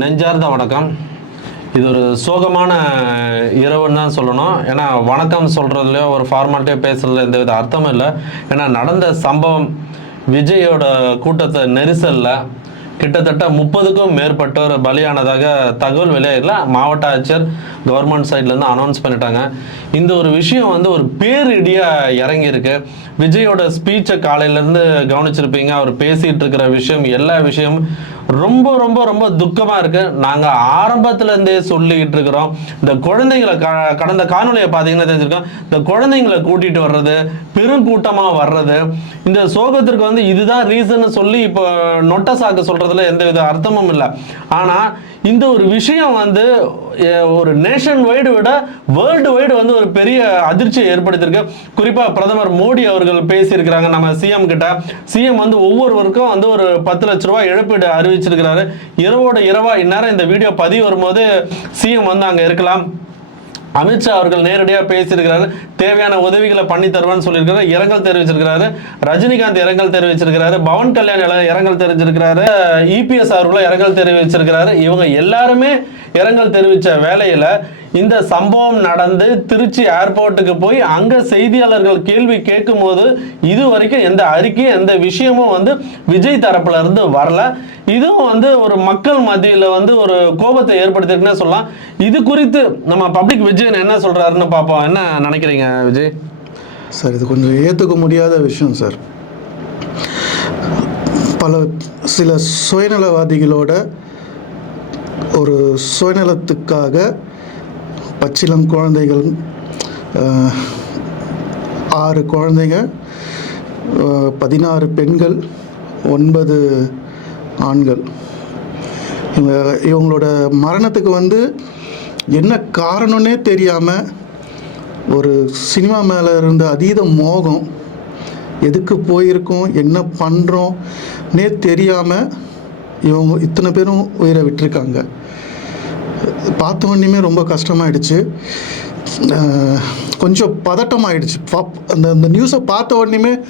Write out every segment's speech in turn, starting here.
நெஞ்சார்ந்த வணக்கம். இது ஒரு சோகமான இரவுன்னு தான் சொல்லணும். ஏன்னா வணக்கம் சொல்கிறதுலையோ ஒரு ஃபார்மாலிட்டியோ பேசுறதுல எந்த வித அர்த்தமும் இல்லை. ஏன்னா நடந்த சம்பவம் விஜயோட கூட்டத்தை நெரிசலில் கிட்டத்தட்ட முப்பதுக்கும் மேற்பட்டோர் பலியானதாக தகவல் வெளியாகல மாவட்ட ஆட்சியர் கவர்மெண்ட் சைட்லேருந்து அனௌன்ஸ் பண்ணிட்டாங்க. இந்த ஒரு விஷயம் வந்து ஒரு பேரிடியாக இறங்கியிருக்கு. விஜயோட ஸ்பீச்சை காலையிலேருந்து கவனிச்சிருப்பீங்க. அவர் பேசிகிட்டு இருக்கிற விஷயம் எல்லா விஷயமும் ரொம்ப ரொம்ப ரொம்ப துக்கமாக இருக்குது நாங்கள் ஆரம்பத்துலேருந்தே சொல்லிக்கிட்டு இருக்கிறோம். இந்த குழந்தைங்களை க கடந்த காணொலியை பார்த்தீங்கன்னா தெரிஞ்சிருக்கோம். இந்த குழந்தைங்களை கூட்டிகிட்டு வர்றது பெருங்கூட்டமாக வர்றது இந்த சோகத்திற்கு வந்து இதுதான் ரீசன் சொல்லி இப்போ நொட்டசாக்கு சொல்கிறதுல எந்த வித அர்த்தமும் இல்லை. ஆனால் இந்த ஒரு விஷயம் வந்து ஒரு நேஷன் வைடு விட வேர்ல்டு வைடு வந்து ஒரு பெரிய அதிர்ச்சியை ஏற்படுத்தியிருக்கு. குறிப்பாக பிரதமர் மோடி அவர்கள் பேசியிருக்கிறாங்க. நம்ம சிஎம் கிட்ட. சிஎம் வந்து ஒவ்வொருவருக்கும் வந்து ஒரு பத்து லட்ச ரூபாய் இழப்பீடு அறிவிச்சிருக்கிறாரு இரவோட இரவா இந்நேரம் இந்த வீடியோ பதிவு வரும்போது சிஎம் வந்து அங்கே இருக்கலாம். அமித்ஷா அவர்கள் நேரடியாக பேசியிருக்கிறாரு. தேவையான உதவிகளை பண்ணி தருவான்னு சொல்லியிருக்காரு இரங்கல் தெரிவிச்சிருக்கிறாரு. ரஜினிகாந்த் இரங்கல் தெரிவிச்சிருக்கிறாரு. பவன் கல்யாண் இரங்கல் தெரிவிச்சிருக்கிறாரு. இபிஎஸ் அவர்களும் இரங்கல் தெரிவிச்சிருக்கிறாரு. இவங்க எல்லாருமே இரங்கல் தெரிவித்த வேலையில் இந்த சம்பவம் நடந்து திருச்சி ஏர்போர்ட்டுக்கு போய் அங்க செய்தியாளர்கள் கேள்வி கேட்கும் போது இது வரைக்கும் எந்த அறிக்கையும் எந்த விஷயமும் வந்து விஜய் தரப்புல இருந்து வரல. இதுவும் வந்து ஒரு மக்கள் மத்தியில வந்து ஒரு கோபத்தை ஏற்படுத்திருக்குன்னு சொல்லலாம். இது குறித்து நம்ம பப்ளிக் விஜயன் என்ன சொல்றாருன்னு பார்ப்போம். என்ன நினைக்கிறீங்க விஜய்? சார் இது கொஞ்சம் ஏற்றுக்க முடியாத விஷயம் சார். பல சில சுயநலவாதிகளோட ஒரு சுயநலத்துக்காக பச்சிலம் குழந்தைகள் ஆறு குழந்தைங்க பதினாறு பெண்கள் ஒன்பது ஆண்கள். இவங்க இவங்களோட மரணத்துக்கு வந்து என்ன காரணம்னே தெரியாமல் ஒரு சினிமா மேலே இருந்த அதீத மோகம் எதுக்கு போயிருக்கோம் என்ன பண்ணுறோம்னே தெரியாமல் இவங்க இத்தனை பேரும் உயிரை விட்டுருக்காங்க. பார்த்த உடனேமே ரொம்ப கஷ்டமாயிடுச்சு. கொஞ்சம் பதட்டமாயிடுச்சு. பப்- அந்த அந்த நியூஸை பார்த்த உடனேமே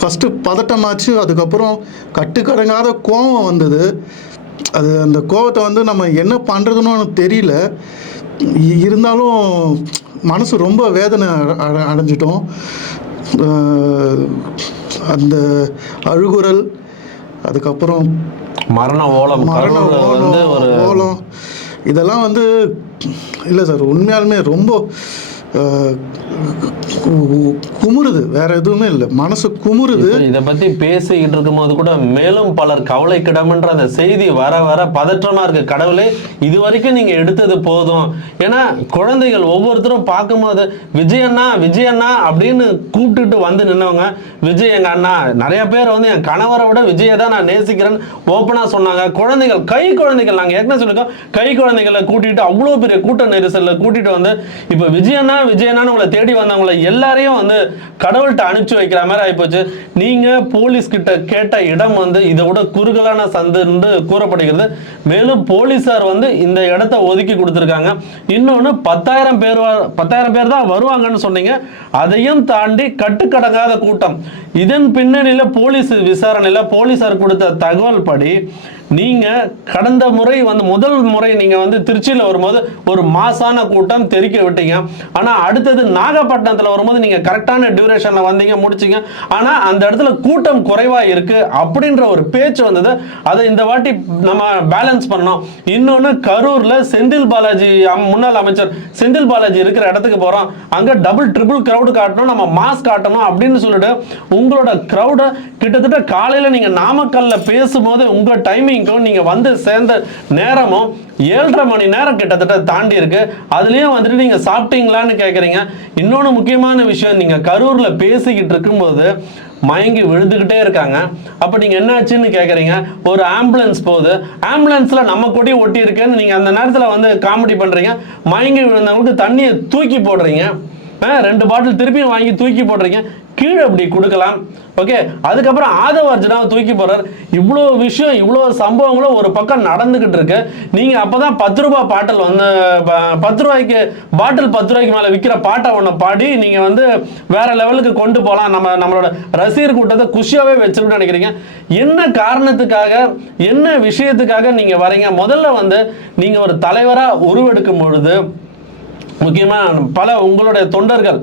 ஃபஸ்ட்டு பதட்டமாச்சு அதுக்கப்புறம் கட்டுக்கடங்காத கோபம் வந்தது. அது அந்த கோபத்தை வந்து நம்ம என்ன பண்ணுறதுன்னு தெரியல. இருந்தாலும் மனசு ரொம்ப வேதனை அட- அட- அடைஞ்சிட்டோம். அந்த அழுகுரல் அதுக்கப்புறம் மரண ஓலம் மரண ஓலம் ஓலம். இதெல்லாம் வந்து இல்லை சார் உண்மையாலுமே ரொம்ப குமுறுது. வேற எதுவுமே இல்லை. மனசு குமுறுது. இதை பத்தி பேசிக்கிட்டு இருக்கும்போது கூட மேலும் பலர் கவலைக்கிடம்ன்ற அந்த செய்தி வர வர பதற்றமா இருக்கு. கடவுளே இது வரைக்கும் நீங்க எடுத்தது போதும். ஏன்னா குழந்தைகள் ஒவ்வொருத்தரும் பார்க்கும்போது விஜய் அண்ணா விஜய் அண்ணா அப்படின்னு கூப்பிட்டுட்டு வந்து நின்னவங்க விஜய் எங்க அண்ணா நிறைய பேர் வந்து என் கணவரை விட விஜயை தான் நான் நேசிக்கிறேன்னு ஓப்பனா சொன்னாங்க. குழந்தைகள் கை குழந்தைகள் நாங்க ஏற்கனவே சொல்லிருக்கோம் கை குழந்தைகளை கூட்டிட்டு அவ்வளோ பெரிய கூட்ட நெரிசல்ல கூட்டிட்டு வந்து இப்ப விஜயண்ணா விஜயண்ணான்னு உங்களை தேடி வந்தவங்களை எல்லாரையும் வந்து கடவுள்கிட்ட அனுப்பிச்சு வைக்கிற மாதிரி ஆகிப்போச்சு நீங்க போலீஸ் கிட்ட கேட்ட இடம் வந்து இதை விட குறுகலான சந்துன்னு கூறப்படுகிறது. மேலும் போலீஸார் வந்து இந்த இடத்த ஒதுக்கி கொடுத்துருக்காங்க. இன்னொன்று பத்தாயிரம் பேர் வ- பத்தாயிரம் பேர் தான் வருவாங்கன்னு சொன்னீங்க. அதையும் தாண்டி கட்டுக்கடங்காத கூட்டம். இதன் பின்னணியில் போலீஸ் விசாரணையில் போலீசார் கொடுத்த தகவல் படி நீங்க கடந்த முறை வந்து முதல் முறை நீங்க வந்து திருச்சியில வரும்போது ஒரு மாசான கூட்டம் தெறிக்க விட்டீங்க. ஆனா அடுத்தது நாகப்பட்டினத்துல வரும்போது நீங்க கரெக்டான டியூரேஷனில் வந்தீங்க முடிச்சீங்க. ஆனா அந்த இடத்துல கூட்டம் குறைவா இருக்கு அப்படின்ற ஒரு பேச்சு வந்தது. அதை இந்த வாட்டி நம்ம பேலன்ஸ் பண்ணோம் இன்னொன்னு கரூர்ல செந்தில் பாலாஜி அம்- முன்னாள் அமைச்சர் செந்தில் பாலாஜி இருக்கிற இடத்துக்கு போகிறோம் அங்க டபுள் ட்ரிபிள் க்ரௌடு காட்டணும் நம்ம மாஸ் காட்டணும் அப்படின்னு சொல்லிட்டு உங்களோட க்ரௌடை கிட்டத்தட்ட காலையில நீங்க நாமக்கல்ல பேசும்போது உங்க டைமிங்க்கும் நீங்கள் வந்து சேர்ந்த நேரமும் ஏழரை மணி நேரம் கிட்டத்தட்ட தாண்டி இருக்கு. அதுலயும் வந்துட்டு நீங்க சாப்பிட்டீங்களான்னு கேட்குறீங்க இன்னொன்னு முக்கியமான விஷயம் நீங்க கரூர்ல பேசிக்கிட்டு இருக்கும்போது மயங்கி விழுந்துக்கிட்டே இருக்காங்க. அப்போ நீங்கள் என்னாச்சுன்னு கேட்குறீங்க ஒரு ஆம்புலன்ஸ் போகுது. ஆம்புலன்ஸில் நம்ம கொடி ஒட்டி இருக்கேன்னு நீங்கள் அந்த நேரத்தில் வந்து காமெடி பண்ணுறீங்க மயங்கி விழுந்தவங்களுக்கு தண்ணியை தூக்கி போடுறீங்க. ரெண்டு பாட்டில் திருப்பியும் வாங்கி தூக்கி போடுறீங்க. கீழே அப்படி கொடுக்கலாம். ஓகே அதுக்கப்புறம் ஆதவ அர்ஜுனாவை தூக்கி போடுறாரு இவ்வளோ விஷயம் இவ்வளோ சம்பவங்களும் ஒரு பக்கம் நடந்துகிட்டு இருக்கு. நீங்க அப்பதான் பத்து ரூபாய் பாட்டில் வந்து ப- பத்து ரூபாய்க்கு பாட்டில் பத்து ரூபாய்க்கு மேல விற்கிற பாட்டை ஒன்று பாடி நீங்க வந்து வேற லெவலுக்கு கொண்டு போகலாம் நம்ம நம்மளோட ரசிகர் கூட்டத்தை குஷியாவே வச்சிருக்கணும்னு நினைக்கிறீங்க. என்ன காரணத்துக்காக என்ன விஷயத்துக்காக நீங்க வரீங்க? முதல்ல வந்து நீங்க ஒரு தலைவரா உருவெடுக்கும் பொழுது முக்கியமா பல உங்களுடைய தொண்டர்கள்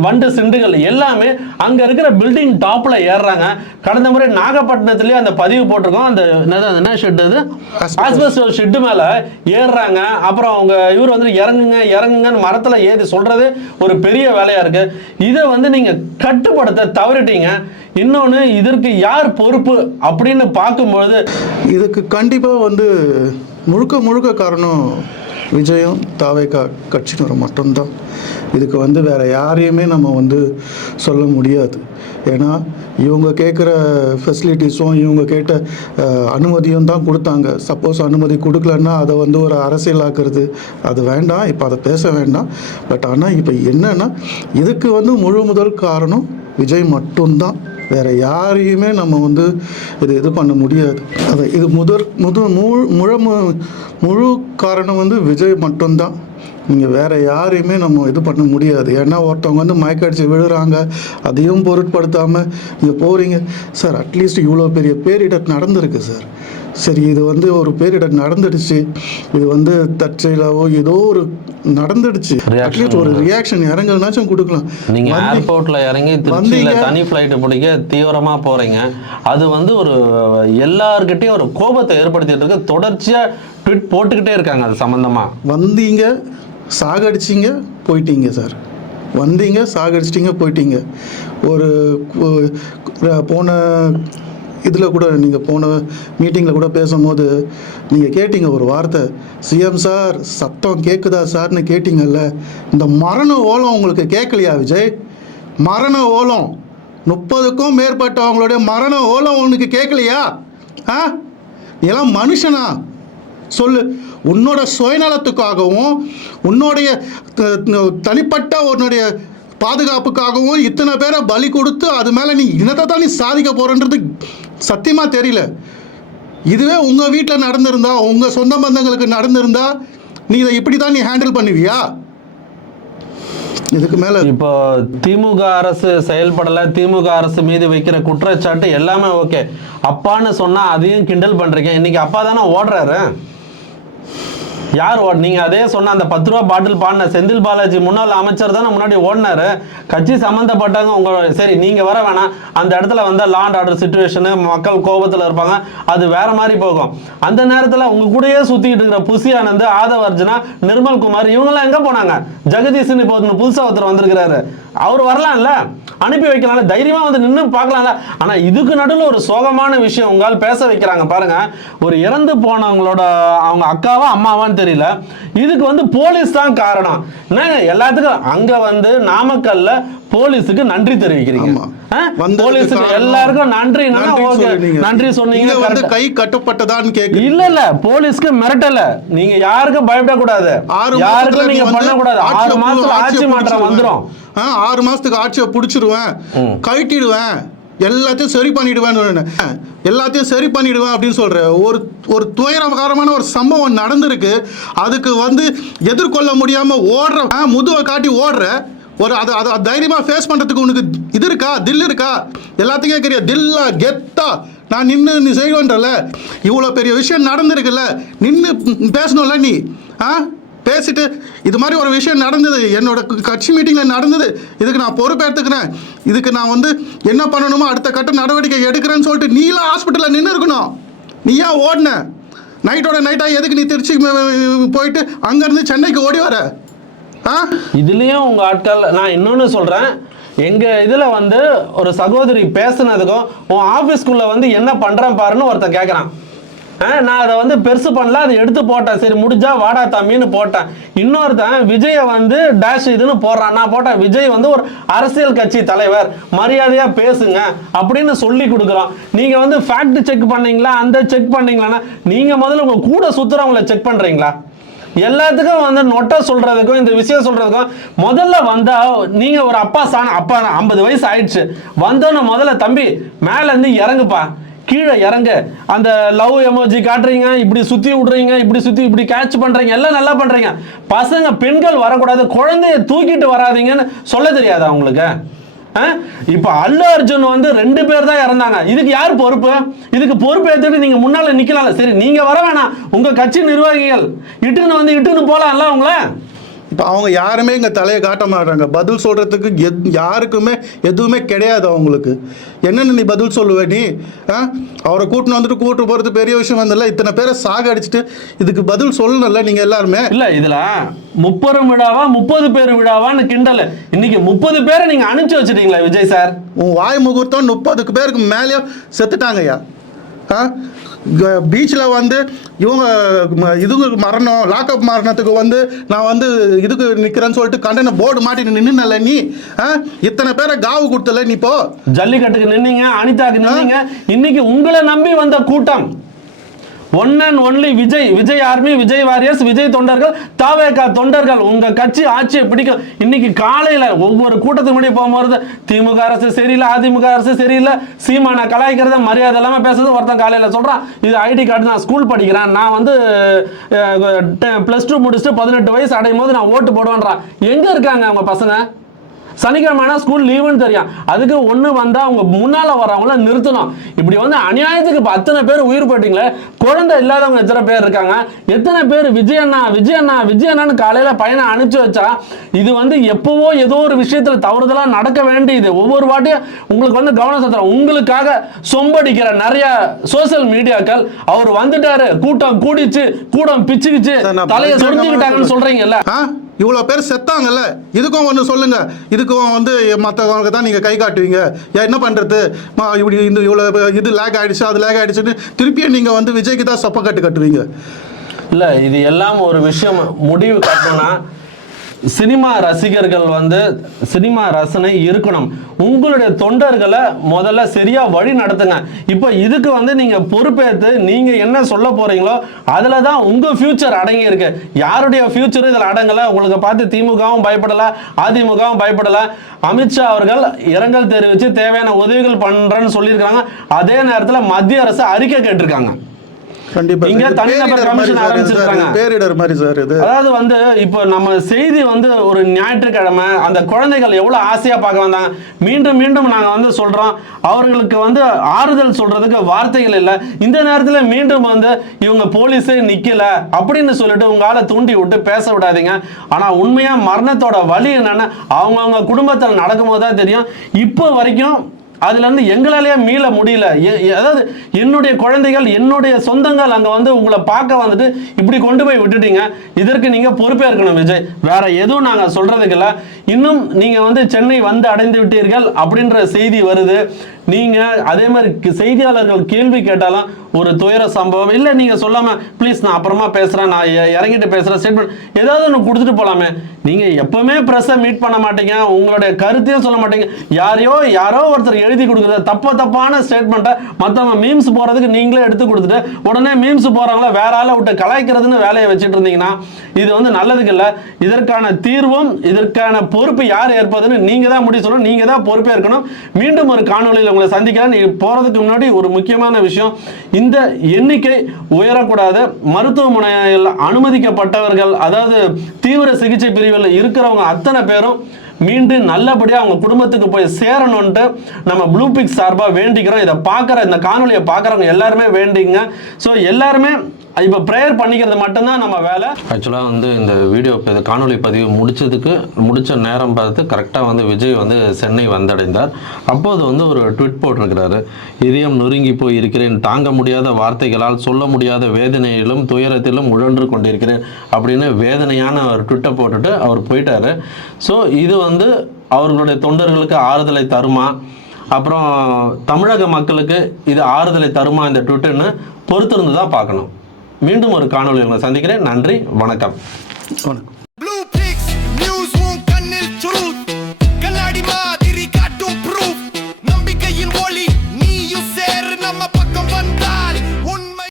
வண்டு சிண்டுகள் எல்லாமே அங்க இருக்கிற பில்டிங் டாப்ல ஏறுறாங்க. கடந்த முறை நாகப்பட்டினத்திலேயே அந்த பதிவு போட்டிருக்கோம். அந்த என்ன ஷெட் அது? ஆஸ்பெஸ்டர் ஷெட்டு மேல ஏறுறாங்க. அப்புறம் அவங்க இவர் வந்து இறங்குங்க இறங்குங்கன்னு மரத்துல ஏறி சொல்றது ஒரு பெரிய வேலையா இருக்கு. இதை வந்து நீங்க கட்டுப்படுத்த தவறிட்டீங்க. இன்னொன்னு இதற்கு யார் பொறுப்பு அப்படின்னு பார்க்கும்பொழுது இதுக்கு கண்டிப்பாக வந்து முழுக்க முழுக்க காரணம் விஜயம் தாவேகா கட்சியினர் மட்டும்தான். இதுக்கு வந்து வேறு யாரையுமே நம்ம வந்து சொல்ல முடியாது. ஏன்னா இவங்க கேட்குற ஃபெசிலிட்டிஸும் இவங்க கேட்ட அனுமதியும் தான் கொடுத்தாங்க. சப்போஸ் அனுமதி கொடுக்கலன்னா அதை வந்து ஒரு அரசியலாக்குறது. அது வேண்டாம். இப்போ அதை பேச வேண்டாம். பட் ஆனால் இப்போ என்னன்னா இதுக்கு வந்து முழு முதல் காரணம் விஜய் மட்டும்தான். வேற யாரையுமே நம்ம வந்து இது இது பண்ண முடியாது. அது இது முதற் முது முழு முழு முழு காரணம் வந்து விஜய் மட்டும்தான். நீங்கள் வேறு யாரையுமே நம்ம இது பண்ண முடியாது. ஏன்னா ஒருத்தவங்க வந்து மயக்கடிச்சு விழுறாங்க அதையும் பொருட்படுத்தாமல் நீங்கள் போகிறீங்க சார் அட்லீஸ்ட் இவ்வளோ பெரிய பேரிடர் நடந்திருக்கு சார் சரி இது வந்து ஒரு பேரிடர் நடந்துடுச்சு. இது வந்து தற்செயலாவோ ஏதோ ஒரு நடந்துடுச்சு. அட்லீஸ்ட் ஒரு ரியாக்ஷன் இறங்கல்னாச்சும் கொடுக்கலாம். நீங்க ஏர்போர்ட்ல இறங்கி திருச்சியில. தனி ஃபிளைட் பிடிக்க தீவிரமா போறீங்க. அது வந்து ஒரு எல்லார்கிட்டயும் ஒரு கோபத்தை ஏற்படுத்திட்டு இருக்கு. தொடர்ச்சியா ட்வீட் போட்டுக்கிட்டே இருக்காங்க அது சம்பந்தமா. வந்தீங்க சாகடிச்சிங்க போயிட்டீங்க சார். வந்தீங்க சாகடிச்சிட்டிங்க போயிட்டீங்க. ஒரு போன இதில் கூட நீங்கள் போன மீட்டிங்கில் கூட பேசும்போது நீங்கள் கேட்டீங்க ஒரு வார்த்தை. சிஎம் சார் சத்தம் கேட்குதா சார்னு கேட்டீங்கல்ல. இந்த மரண ஓலம் உங்களுக்கு கேட்கலையா விஜய்? மரண ஓலம். முப்பதுக்கும் மேற்பட்டவங்களுடைய மரண ஓலம் உனக்கு கேட்கலையா ஆ? எல்லாம் மனுஷனா? சொல்லு. உன்னோட சுயநலத்துக்காகவும் உன்னுடைய தனிப்பட்ட உன்னுடைய பாதுகாப்புக்காகவும் இத்தனை பேரை பலி கொடுத்து அது மேலே நீ இனத்தை தான் நீ சாதிக்க போகிறன்றது சத்தியமாக தெரியல. இதுவே உங்கள் வீட்டில் நடந்திருந்தா உங்கள் சொந்த பந்தங்களுக்கு நடந்திருந்தா நீ இதை இப்படி தான் நீ ஹேண்டில் பண்ணுவியா? இதுக்கு மேலே இப்போ திமுக அரசு செயல்படல திமுக அரசு மீது வைக்கிற குற்றச்சாட்டு எல்லாமே ஓகே. அப்பான்னு சொன்னா அதையும் கிண்டல் பண்றீங்க. இன்னைக்கு அப்பா தானே ஓடுறாரு. யார் ஓட நீங்க அதே சொன்ன அந்த பத்து ரூபா பாட்டில் பாடின செந்தில் பாலாஜி முன்னாள் அமைச்சர் தானே முன்னாடி ஓடினாரு. கட்சி சம்மந்தப்பட்டவங்க உங்க சரி நீங்க வர வேணாம். அந்த இடத்துல வந்து லாண்ட் ஆர்டர் சுச்சுவேஷனு மக்கள் கோபத்தில் இருப்பாங்க. அது வேற மாதிரி போகும். அந்த நேரத்தில் உங்க கூடயே சுத்திட்டு இருக்கிற புசி ஆனந்த் ஆதவர்ஜனா நிர்மல் குமார் இவங்கெல்லாம் எங்க போனாங்க? ஜெகதீஷன் இப்போ புதுசா ஒருத்தர் வந்திருக்கிறாரு. அவர் வரலாம்ல. அனுப்பி வைக்கலாம்ல. தைரியமா வந்து நின்று பார்க்கலாம்ல. ஆனா இதுக்கு நடுவில் ஒரு சோகமான விஷயம் உங்களால் பேச வைக்கிறாங்க. பாருங்க. ஒரு இறந்து போனவங்களோட அவங்க அக்காவா அம்மாவான்னு தெரியல. இதுக்கு வந்து போலீஸ் தான் காரணம். என்ன? எல்லாத்துக்கும் அங்க வந்து நாமக்கல்ல போலீஸுக்கு நன்றி தெரிவிக்கிறீங்க. போலீஸுக்கு எல்லாருக்கும் நன்றி. நன்றி சொன்னீங்க. வந்து. கை கட்டப்பட்டதான்னு கேக்கு இல்ல இல்ல. போலீஸ்க்கு மிரட்டல. நீங்க யாருக்கும் பயப்படக்கூடாது. யாருக்கும் நீங்க பண்ணக்கூடாது. ஆறு மாசத்துல ஆட்சி மாற்றம் புடிச்சிருவேன். ஆறு மாசத்துக்கு ஆட்சியை பிடிச்சிருவேன். கழட்டிடுவேன் எல்லாத்தையும் சரி பண்ணிடுவேன் எல்லாத்தையும் சரி பண்ணிடுவேன் அப்படின்னு சொல்ற ஒரு ஒரு துயரகாரமான ஒரு சம்பவம் நடந்திருக்கு. அதுக்கு வந்து எதிர்கொள்ள முடியாம ஓடுற ஆ, முதுவை காட்டி ஓடுற ஒரு அதை அதை தைரியமா ஃபேஸ் பண்றதுக்கு உனக்கு இது இருக்கா? தில் இருக்கா? எல்லாத்தையும் கேட்குறிய தில்லா கெத்தா. நான் நின்று நீ செய்வேன்றல. இவ்வளோ பெரிய விஷயம் நடந்திருக்குல்ல. நின்று பேசணும்ல நீ ஆ? பேசிட்டு இது மாதிரி ஒரு விஷயம் நடந்தது. என்னோட கட்சி மீட்டிங்கில் நடந்தது. இதுக்கு நான் பொறுப்பேற்றுக்கிறேன் இதுக்கு நான் வந்து என்ன பண்ணணுமோ அடுத்த கட்ட நடவடிக்கை எடுக்கிறேன்னு சொல்லிட்டு நீலாம் ஹாஸ்பிட்டலில் நின்று இருக்கணும். நீ ஏன் ஓடின? நைட்டோட நைட்டாக எதுக்கு நீ திருச்சி போயிட்டு அங்கேருந்து சென்னைக்கு ஓடி வர? ஆ? இதுலேயும் உங்கள் ஆட்கள் நான் இன்னொன்று சொல்கிறேன் எங்க இதுல வந்து ஒரு சகோதரி பேசுனதுக்கும் உன் ஆபீஸ்க்குள்ள வந்து என்ன பண்றேன் பாருன்னு ஒருத்தன் கேக்குறான். நான் அதை வந்து பெருசு பண்ணல அதை எடுத்து போட்டேன். சரி முடிஞ்சா வாடா தம்பின்னு போட்டேன். இன்னொருத்தன் விஜயை வந்து டேஷ் இதுன்னு போடுறான். நான் போட்டேன். விஜய் வந்து ஒரு அரசியல் கட்சி தலைவர். மரியாதையா பேசுங்க அப்படின்னு சொல்லி கொடுக்குறோம். நீங்க வந்து ஃபேக்ட் செக் பண்ணீங்களா? அந்த செக் பண்ணீங்களான்னா நீங்க முதல்ல உங்க கூட சுத்துறவங்களை செக் பண்றீங்களா? எல்லாத்துக்கும் வந்து நொட்டை சொல்றதுக்கும் இந்த விஷயம் சொல்றதுக்கும் முதல்ல வந்தா நீங்க ஒரு அப்பா சாண அப்பா ஐம்பது வயசு ஆயிடுச்சு. வந்தோன்னு முதல்ல தம்பி மேல இருந்து இறங்குப்பா. கீழே இறங்க. அந்த லவ் எமோஜி காட்டுறீங்க இப்படி சுத்தி விடுறீங்க இப்படி சுத்தி இப்படி கேட்ச் பண்றீங்க எல்லாம் நல்லா பண்றீங்க. பசங்க பெண்கள் வரக்கூடாது குழந்தைய தூக்கிட்டு வராதீங்கன்னு சொல்ல தெரியாதா உங்களுக்கு? ஆ? இப்ப அல்லு அர்ஜுன் வந்து ரெண்டு பேர் தான் இறந்தாங்க. இதுக்கு யார் பொறுப்பு? இதுக்கு பொறுப்பு எடுத்துட்டு நீங்க முன்னால நிற்கலாம்ல சரி நீங்க வர வேணாம். உங்க கட்சி நிர்வாகிகள் இட்டுன்னு வந்து இட்டுன்னு போலாம்ல உங்களை? இப்போ அவங்க யாருமே இங்கே தலையை காட்ட மாட்டாங்க. பதில் சொல்கிறதுக்கு எத் யாருக்குமே எதுவுமே கிடையாது அவங்களுக்கு. என்னென்ன நீ பதில் சொல்லுவ நீ? ஆ? அவரை கூட்டின்னு வந்துட்டு கூட்டு போகிறது பெரிய விஷயம் வந்தல இத்தனை பேரை சாக அடிச்சுட்டு இதுக்கு பதில் சொல்லணும்ல நீங்கள் எல்லாருமே? இல்ல இதுல முப்பெரும் விழாவா முப்பது பேர் விழாவான்னு கிண்டல். இன்னைக்கு முப்பது பேரை நீங்க அனுப்பிச்சு வச்சிட்டீங்களா விஜய் சார். உன் வாய் முகூர்த்தம் முப்பதுக்கு பேருக்கு மேலேயே செத்துட்டாங்கய்யா. ஆ? பீச்சில் வந்து இவங்க இதுக்கு மரணம் லாக்அப் மரணத்துக்கு வந்து நான் வந்து இதுக்கு நிற்கிறேன்னு சொல்லிட்டு கண்டன போர்டு மாட்டிட்டு நின்னுல நீ? இத்தனை பேரை காவு கொடுத்தல நீ இப்போ ஜல்லிக்கட்டுக்கு நின்னீங்க அனிதாக்கு நின்னீங்க. இன்னைக்கு உங்களை நம்பி வந்த கூட்டம். One and only Vijay Vijay army Vijay warriors Vijay தொண்டர்கள் தாவேகா தொண்டர்கள் உங்க கட்சி ஆட்சியை பிடிக்கும். இன்னைக்கு காலையில ஒவ்வொரு கூட்டத்துக்கு முன்னாடி போகும்போது திமுக அரசு சரியில்லை அதிமுக அரசு சரியில்லை சீமான கலாய்க்கிறத மரியாதை இல்லாம பேசுறது ஒருத்தன் காலையில சொல்றான். இது ஐடி கார்டு நான் ஸ்கூல் படிக்கிறேன். நான் வந்து பிளஸ் டூ முடிச்சுட்டு பதினெட்டு வயசு அடையும் போது நான் ஓட்டு போடுவேன்றான். எங்க இருக்காங்க அவங்க பசங்க? சனிக்கிழமைனா ஸ்கூல் லீவுன்னு தெரியும். அதுக்கு ஒன்று வந்தால் அவங்க முன்னால் வரவங்கள நிறுத்தணும். இப்படி வந்து அநியாயத்துக்கு இப்போ அத்தனை பேர் உயிர் போயிட்டீங்களே குழந்தை இல்லாதவங்க எத்தனை பேர் இருக்காங்க? எத்தனை பேர் விஜயண்ணா விஜயண்ணா விஜயண்ணான்னு காலையில் பையனை அனுப்பிச்சு வச்சா இது வந்து எப்போவோ ஏதோ ஒரு விஷயத்தில் தவறுதலாக நடக்க வேண்டியது. ஒவ்வொரு வாட்டியும் உங்களுக்கு வந்து கவனம் செலுத்துறோம் உங்களுக்காக சொம்படிக்கிற நிறைய சோஷியல் மீடியாக்கள் அவர் வந்துட்டாரு. கூட்டம் கூடிச்சு கூட்டம் பிச்சுக்கிச்சு தலையை சொரிஞ்சுக்கிட்டாங்கன்னு சொல்றீங்கல்ல. இவ்வளோ பேர் செத்தாங்கல்ல? இதுக்கும் ஒன்று சொல்லுங்க. இதுக்கும் வந்து மற்றவங்க தான் நீங்கள் கை காட்டுவீங்க. ஏன் என்ன பண்ணுறது மா இப்படி இந்த இவ்வளோ இது லேக் ஆகிடுச்சு அது லேக் ஆகிடுச்சுன்னு திருப்பியும் நீங்கள் வந்து விஜய்க்கு தான் சொப்ப கட்டுவீங்க. இல்லை இது எல்லாம் ஒரு விஷயம். முடிவு கட்டணும்னா சினிமா ரசிகர்கள் வந்து சினிமா ரசனை இருக்கணும். உங்களுடைய தொண்டர்களை முதல்ல சரியா வழி நடத்துங்க. இப்போ இதுக்கு வந்து நீங்க பொறுப்பேற்று நீங்க என்ன சொல்ல போறீங்களோ அதுல தான் உங்க ஃபியூச்சர் அடங்கி இருக்கு. யாருடைய ஃபியூச்சரும் இதில் அடங்கல? உங்களுக்கு பார்த்து திமுகவும் பயப்படல அதிமுகவும் பயப்படல. அமித்ஷா அவர்கள் இரங்கல் தெரிவித்து தேவையான உதவிகள் பண்றேன்னு சொல்லியிருக்காங்க அதே நேரத்தில் மத்திய அரசு அறிக்கை கேட்டிருக்காங்க. பேரிடர் மாதிரி சார் இது அதாவது வந்து இப்போ நம்ம செய்தி வந்து ஒரு ஞாயிற்றுக்கிழமை அந்த குழந்தைகள் எவ்வளவு ஆசையா பார்க்க வந்தாங்க. மீண்டும் மீண்டும் நாங்க வந்து சொல்றோம். அவர்களுக்கு வந்து ஆறுதல் சொல்றதுக்கு வார்த்தைகள் இல்லை. இந்த நேரத்துல மீண்டும் வந்து இவங்க போலீஸே நிக்கல அப்படின்னு சொல்லிட்டு உங்களால தூண்டி விட்டு பேச விடாதீங்க. ஆனா உண்மையா மரணத்தோட வலி என்னன்னு அவங்கவுங்க குடும்பத்தில் நடக்கும்போது தான் தெரியும். இப்போ வரைக்கும் அதுல இருந்து எங்களாலேயே மீள முடியல. எ- அதாவது என்னுடைய குழந்தைகள் என்னுடைய சொந்தங்கள் அங்க வந்து உங்களை பார்க்க வந்துட்டு இப்படி கொண்டு போய் விட்டுட்டீங்க. இதற்கு நீங்க பொறுப்பேற்கணும் விஜய். வேற எதுவும் நாங்க சொல்றதுக்கு இல்லை. இன்னும் நீங்க வந்து சென்னை வந்து அடைந்து விட்டீர்கள் அப்படின்ற செய்தி வருது. நீங்க அதே மாதிரி செய்தியாளர்கள் கேள்வி கேட்டாலும் ஒரு துயர சம்பவம் இல்லை நீங்க சொல்லாம ப்ளீஸ் நான் அப்புறமா பேசுறேன் நான் இறங்கிட்டு பேசுறேன் ஸ்டேட்மெண்ட் ஏதாவது ஒன்று கொடுத்துட்டு போலாமே. நீங்க எப்பவுமே ப்ரெஸ்ஸை மீட் பண்ண மாட்டீங்க உங்களுடைய கருத்தையும் சொல்ல மாட்டீங்க. யாரையோ யாரோ ஒருத்தர் எழுதி கொடுக்குற தப்ப தப்பான ஸ்டேட்மெண்ட்டை மற்றவங்க மீம்ஸ் போறதுக்கு நீங்களே எடுத்து கொடுத்துட்டு உடனே மீம்ஸ் போறவங்கள வேற ஆளை விட்டு கலாய்க்கிறதுன்னு வேலையை வச்சுட்டு இருந்தீங்கன்னா இது வந்து நல்லதுக்கு இல்லை. இதற்கான தீர்வும் இதற்கான பொறுப்பு யார் ஏற்பதுன்னு நீங்க தான் முடிவு சொல்லணும் நீங்க தான் பொறுப்பேற்கணும் மீண்டும் ஒரு காணொலியில் உங்களை சந்திக்கிறேன். போறதுக்கு முன்னாடி ஒரு முக்கியமான விஷயம். இந்த எண்ணிக்கை உயரக்கூடாது. மருத்துவமனையில் அனுமதிக்கப்பட்டவர்கள் அதாவது தீவிர சிகிச்சை பிரிவில் இருக்கிறவங்க அத்தனை பேரும் மீண்டும் நல்லபடியாக அவங்க குடும்பத்துக்கு போய் சேரணும்ன்ட்டு நம்ம ப்ளூ பிக் சார்பாக வேண்டிக்கிறோம். இதை பார்க்குற இந்த காணொலியை பார்க்குறவங்க எல்லாருமே வேண்டிங்க. ஸோ எல்லாருமே இப்போ ப்ரேயர் பண்ணிக்கிறது மட்டும்தான் நம்ம வேலை. ஆக்சுவலாக வந்து இந்த வீடியோ இந்த காணொலி பதிவு முடிச்சதுக்கு முடிச்ச நேரம் பார்த்து கரெக்டாக வந்து விஜய் வந்து சென்னை வந்தடைந்தார். அப்போது வந்து ஒரு ட்விட் போட்டிருக்கிறாரு. இதயம் நொறுங்கி போய் இருக்கிறேன் தாங்க முடியாத வார்த்தைகளால் சொல்ல முடியாத வேதனையிலும் துயரத்திலும் உழன்று கொண்டிருக்கிறேன். அப்படின்னு வேதனையான ஒரு ட்விட்டை போட்டுட்டு அவர் போயிட்டார். ஸோ இது வந்து வந்து அவர்களுடைய தொண்டர்களுக்கு ஆறுதலை தருமா? அப்புறம் தமிழக மக்களுக்கு இது ஆறுதலை தருமா இந்த ட்விட்டர்னு பொறுத்திருந்து தான் பார்க்கணும். மீண்டும் ஒரு காணொளி சந்திக்கிறேன். நன்றி வணக்கம். வணக்கம்.